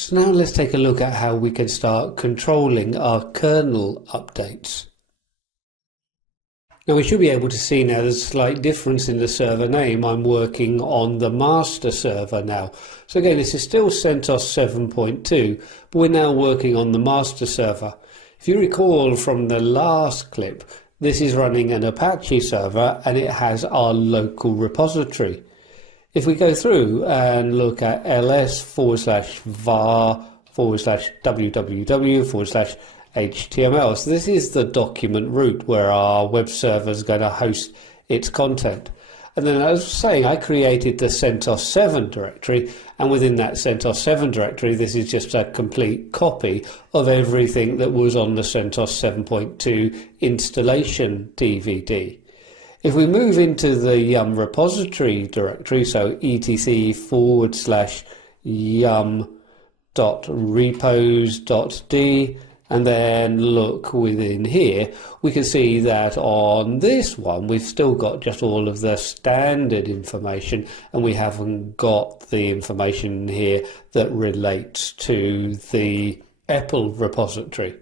So now let's take a look at how we can start controlling our kernel updates. Now we should be able to see now there's a slight difference in the server name. I'm working on the master server now. So again, this is still CentOS 7.2, but we're now working on the master server. If you recall from the last clip, this is running an Apache server and it has our local repository. If we go through and look at ls/var/www/html, so this is the document root where our web server is going to host its content. And then, as I was saying, I created the CentOS 7 directory, and within that CentOS 7 directory, this is just a complete copy of everything that was on the CentOS 7.2 installation DVD. If we move into the yum repository directory, so etc/yum.repos.d, and then look within here, we can see that on this one we've still got just all of the standard information, and we haven't got the information here that relates to the EPEL repository.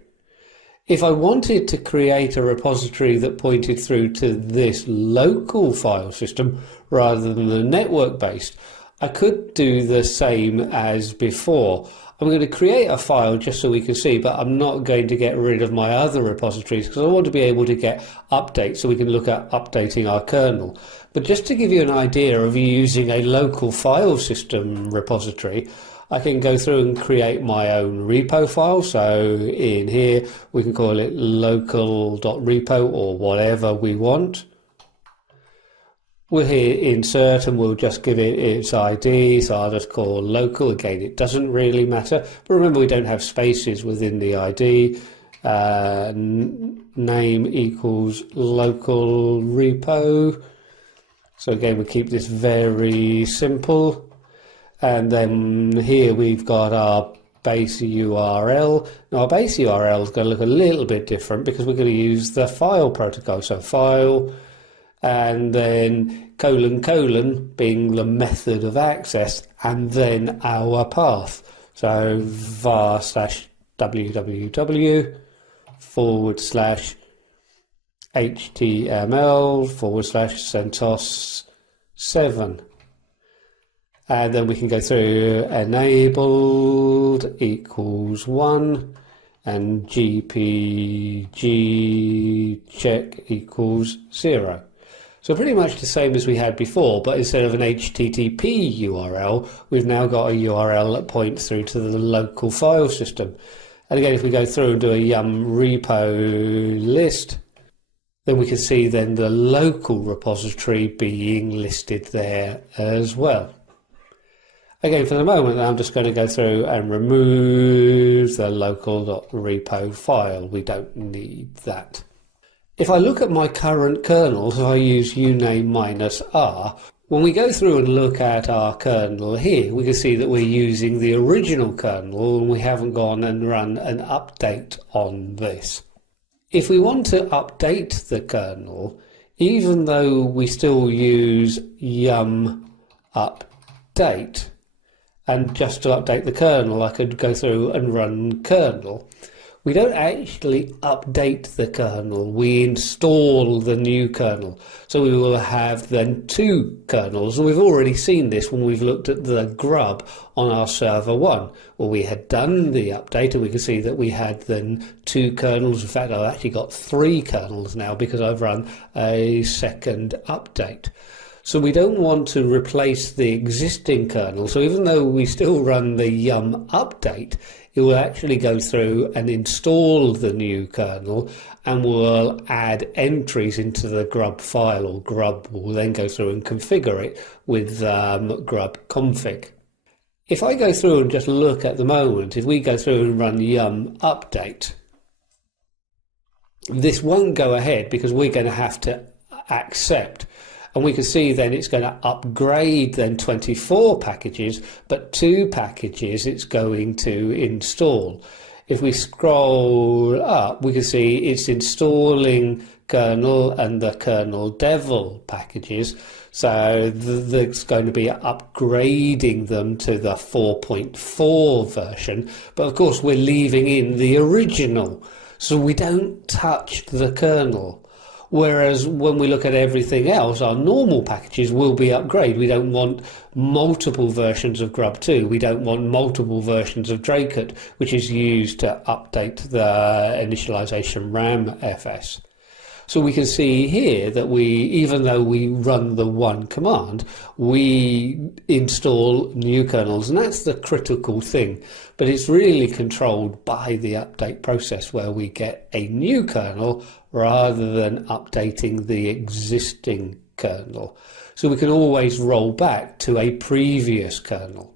If I wanted to create a repository that pointed through to this local file system rather than the network-based, I could do the same as before. I'm going to create a file just so we can see, but I'm not going to get rid of my other repositories because I want to be able to get updates so we can look at updating our kernel. But just to give you an idea of using a local file system repository, I can go through and create my own repo file. So in here, we can call it local.repo or whatever we want. We'll hit insert and we'll just give it its ID. So I'll just call local. Again, it doesn't really matter. But remember, we don't have spaces within the ID. Name equals local repo. So again, we keep this very simple. And then here we've got our base URL. Now our base URL is going to look a little bit different because we're going to use the file protocol. So file and then : being the method of access, and then our path. So var/www/html/CentOS 7. And then we can go through enabled equals 1 and GPG check equals 0. So pretty much the same as we had before, but instead of an HTTP URL, we've now got a URL that points through to the local file system. And again, if we go through and do a yum repo list, then we can see then the local repository being listed there as well. Again, for the moment, I'm just going to go through and remove the local.repo file. We don't need that. If I look at my current kernel, so I use uname-r, when we go through and look at our kernel here, we can see that we're using the original kernel and we haven't gone and run an update on this. If we want to update the kernel, even though we still use yum update, and just to update the kernel, I could go through and run kernel. We don't actually update the kernel, we install the new kernel. So we will have then two kernels, and we've already seen this when we've looked at the grub on our server 1, where we had done the update and we can see that we had then two kernels. In fact, I've actually got 3 kernels now because I've run a second update. So we don't want to replace the existing kernel. So even though we still run the yum update, it will actually go through and install the new kernel and will add entries into the grub file, or grub will then go through and configure it with grub config. If I go through and just look at the moment, if we go through and run yum update, this won't go ahead because we're going to have to accept. And we can see then it's going to upgrade then 24 packages, but 2 packages it's going to install. If we scroll up, we can see it's installing kernel and the kernel devil packages. So that's going to be upgrading them to the 4.4 version. But of course, we're leaving in the original. So we don't touch the kernel. Whereas when we look at everything else, our normal packages will be upgraded. We don't want multiple versions of grub2. We don't want multiple versions of Dracut, which is used to update the initialization RAM FS. So we can see here that even though we run the one command, we install new kernels, and that's the critical thing. But it's really controlled by the update process, where we get a new kernel rather than updating the existing kernel. So we can always roll back to a previous kernel.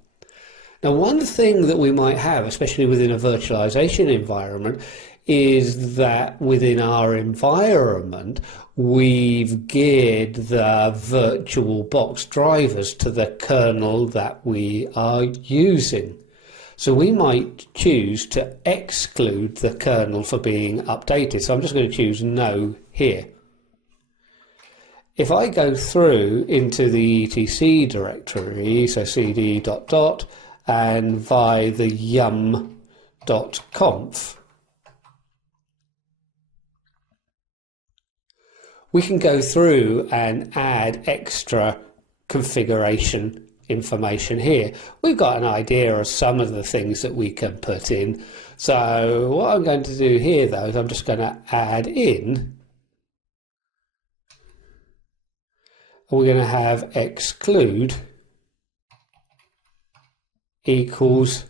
Now, one thing that we might have, especially within a virtualization environment, is that within our environment, we've geared the VirtualBox drivers to the kernel that we are using. So we might choose to exclude the kernel for being updated. So I'm just going to choose no here. If I go through into the etc directory, so cd ... and via the yum.conf, we can go through and add extra configuration information here. We've got an idea of some of the things that we can put in. So what I'm going to do here, though, is I'm just going to add in, and we're going to have exclude equals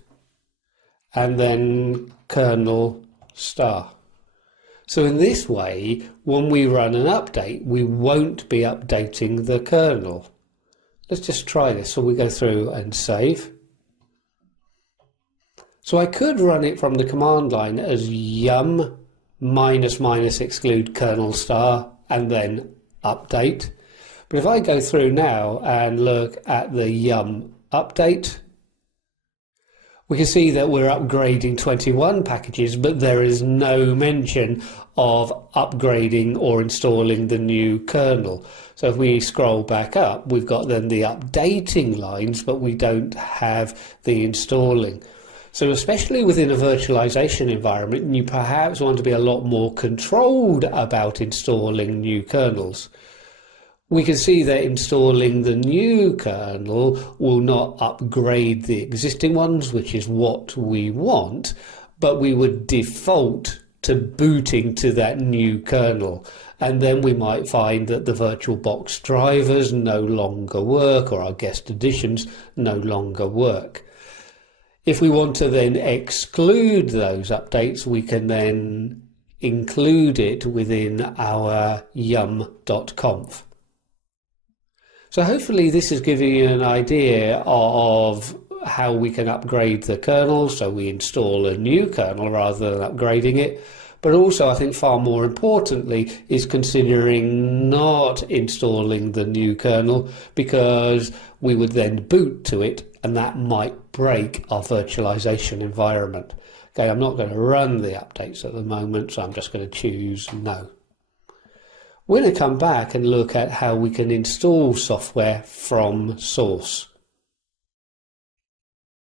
and then kernel star. So in this way, when we run an update, we won't be updating the kernel. Let's just try this. So we go through and save. So I could run it from the command line as yum -- exclude kernel star and then update. But if I go through now and look at the yum update, we can see that we're upgrading 21 packages, but there is no mention of upgrading or installing the new kernel. So if we scroll back up, we've got then the updating lines, but we don't have the installing. So especially within a virtualization environment, you perhaps want to be a lot more controlled about installing new kernels. We can see that installing the new kernel will not upgrade the existing ones, which is what we want, but we would default to booting to that new kernel. And then we might find that the VirtualBox drivers no longer work, or our guest additions no longer work. If we want to then exclude those updates, we can then include it within our yum.conf. So hopefully this is giving you an idea of how we can upgrade the kernel. So we install a new kernel rather than upgrading it. But also, I think far more importantly, is considering not installing the new kernel, because we would then boot to it and that might break our virtualization environment. Okay, I'm not going to run the updates at the moment, so I'm just going to choose no. We're going to come back and look at how we can install software from source.